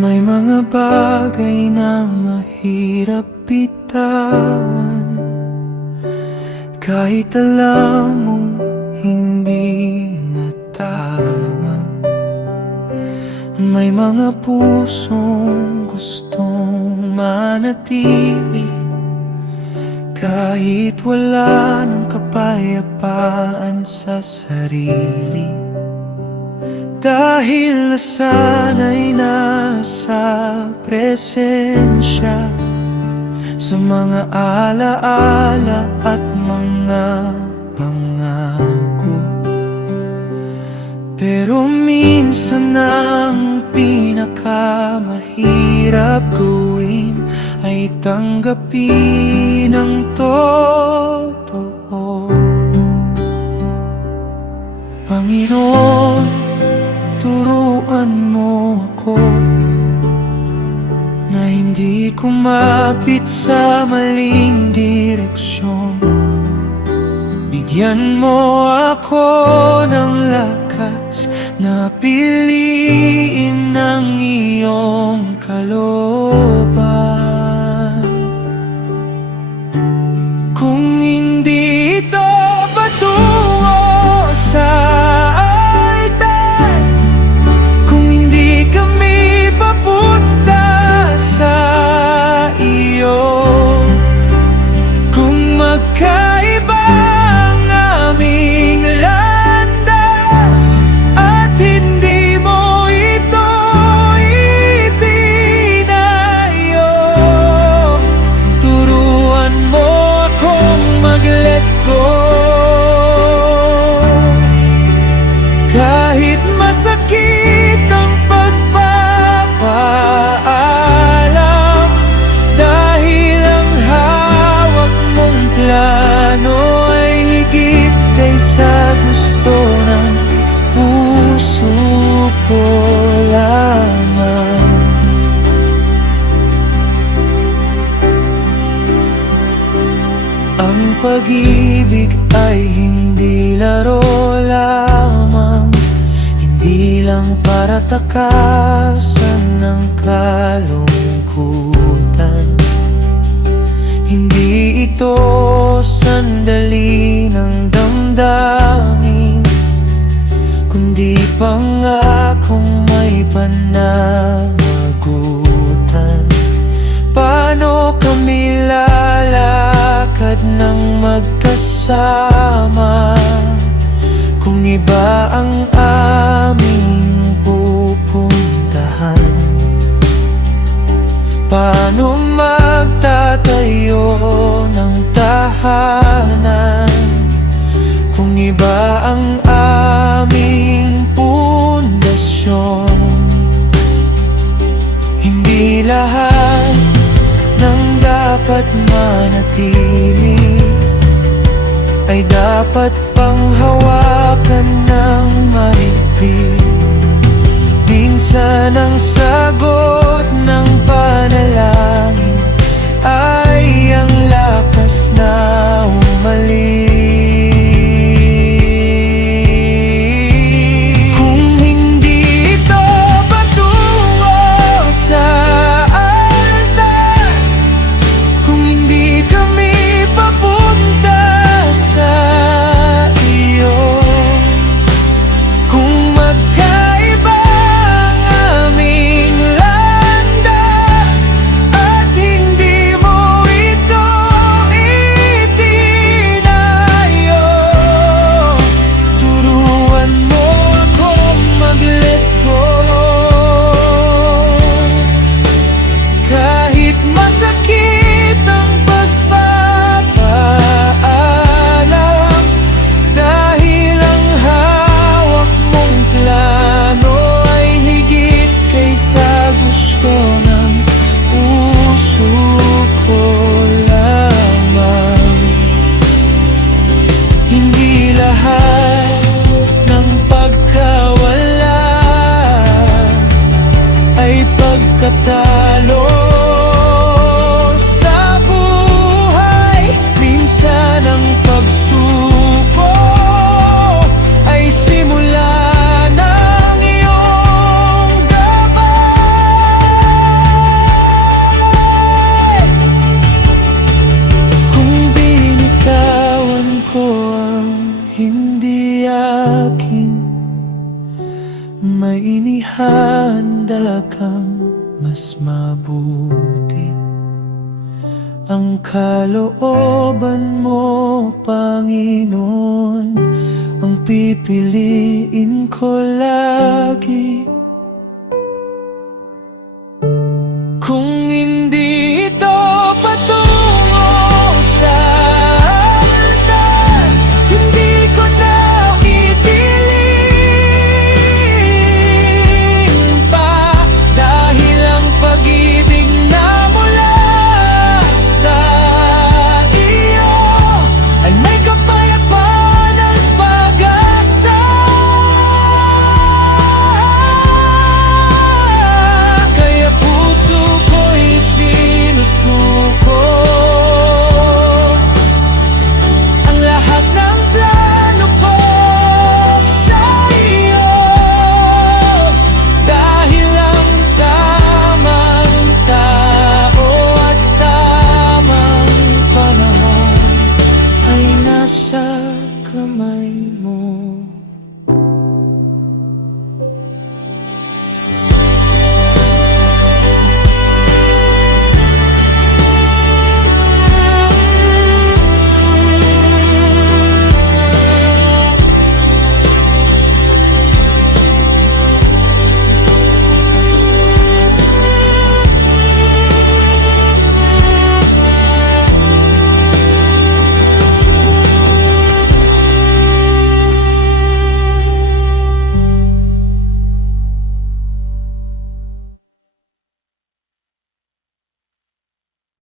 May mga bagay na mahirap bitawan, kahit alam mong hindi na tama. May mga pusong gustong manatili, kahit wala ng kapayapaan sa sarili. Dahil nasanay na sa presensya, sa mga alaala at mga pangako. Pero minsan ang pinakamahirap gawin ay tanggapin ang totoo. Panginoon, turuan mo ako na hindi kumapit sa maling direksyon. Bigyan mo ako ng lakas na piliin ang iyong kalooban. Kung hindi ito patungo sa altar, kung hindi kami papunta sa iyo, kung magkaiba ang aming landas at hindi mo ito itinayo, turuan mo akong mag-let go. Kahit masakit ang pagpapaalam, dahil ang hawak mong plano ay higit kaysa gusto ng puso ko lamang. Ang pag-ibig ay hindi laro lamang, hindi lang para takasan ng kalungkutan. Hindi ito sandali ng damdamin, kundi pangakong may pananagutan. Paano kami lalakad ng magkasama kung iba ang aming pupuntahan? Paano magtatayo ng tahanan kung iba ang aming pundasyon? Hindi lahat ng dapat manatili ay dapat panghawakan ng mahigpit. Minsan ang sagot ng panalangin ay ang lakas na umalis. Kung hindi ito patungo sa altar, kung hindi kami papunta sa iyo, kung magkaiba ang aming landas at hindi mo ito itinayo, turuan mo akong mag-let go. Kahit masakit ang pagpapaalam, dahil ang hawak mong plano ay higit kaysa gusto ng puso ko lamang. Hindi lahat ng pagkawala ay pagkatalo sa buhay. Minsan ang pagsuko ay simula ng iyong gabay. handa kang mas mabuti. Ang kalooban mo, Panginoon, ang pipiliin ko lagi.